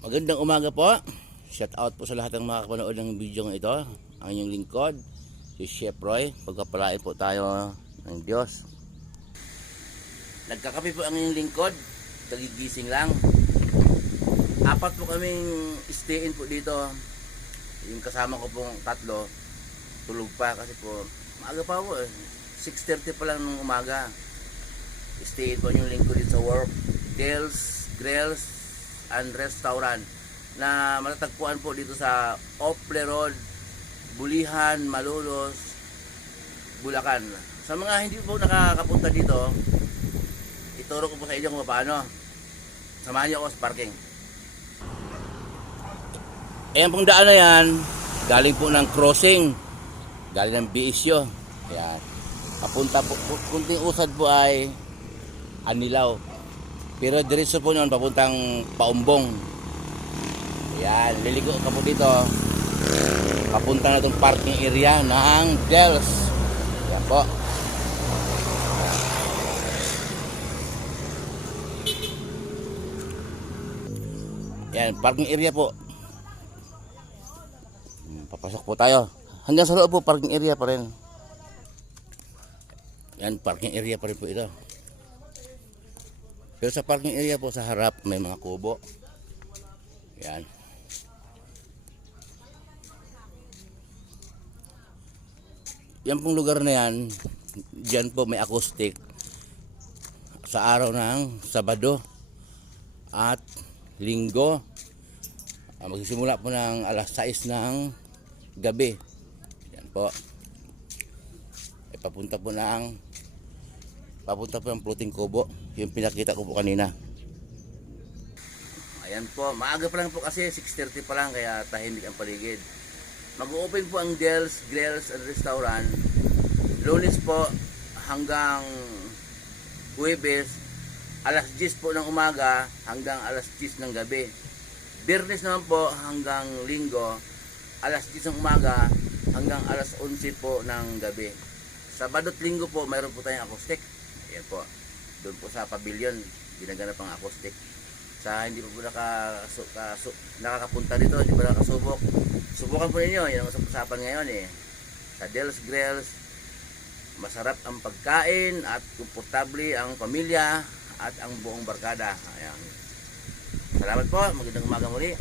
Magandang umaga po. Shout out po sa lahat ng mga kapanood ng video ng ito. Ang inyong lingkod, si Chef Roy. Pagpapalain po tayo ng Diyos. Nagkakape po ang inyong lingkod. Tagigising lang. Apat po kaming stay-in po dito. Yung kasama ko pong tatlo, tulog pa kasi po maaga pa po 6:30 pa lang ng umaga. Stay-in po yung lingkod dito sa work. Del's Grills and Restaurant na matatagpuan po dito sa Ople Road, Bulihan, Malolos, Bulacan. Sa mga hindi po nakakapunta dito, ituro ko po sa inyo kung paano. Samahan niyo ako sa parking. Ayan pong daan na yan, galing po ng crossing, galing ng Biisyo. Ayan. Papunta po, kunting usad po ay Anilaw. Pero diretso po noon papuntang Paumbong. Ayan, liligo ka po dito. Papunta na itong parking area ng Del's. Ayan po. Ayan, parking area po. Papasok po tayo. Hanggang sa loob po, parking area pa rin. Ayan, parking area pa rin po ito. Pero sa parking area po sa harap may mga kubo. Yan. Yan pong lugar na yan, diyan po may acoustic sa araw ng Sabado at Linggo. Magsisimula po ng alas 6 ng gabi. Yan po. Papunta po ng Floating Kubo, yung pinakita ko po kanina. Ayan po, maaga pa lang po kasi 6:30 pa lang kaya tahimik ang paligid. Mag-open po ang Del's Grills and Restaurant Lunes po hanggang Huwebes alas 10 po ng umaga hanggang alas 10 ng gabi. Biyernes naman po hanggang Linggo alas 10 ng umaga hanggang alas 11 po ng gabi. Sabado at Linggo po mayroon po tayong acoustic. Ayan po, doon po sa pavilion ginaganap ang acoustic. Sa hindi po nakakapunta dito, hindi po nakasubok, subukan po ninyo. Yan ang usapan ngayon sa Del's Grills, masarap ang pagkain at komportable ang pamilya at ang buong barkada. Ayan. Salamat po, magandang umaga muli.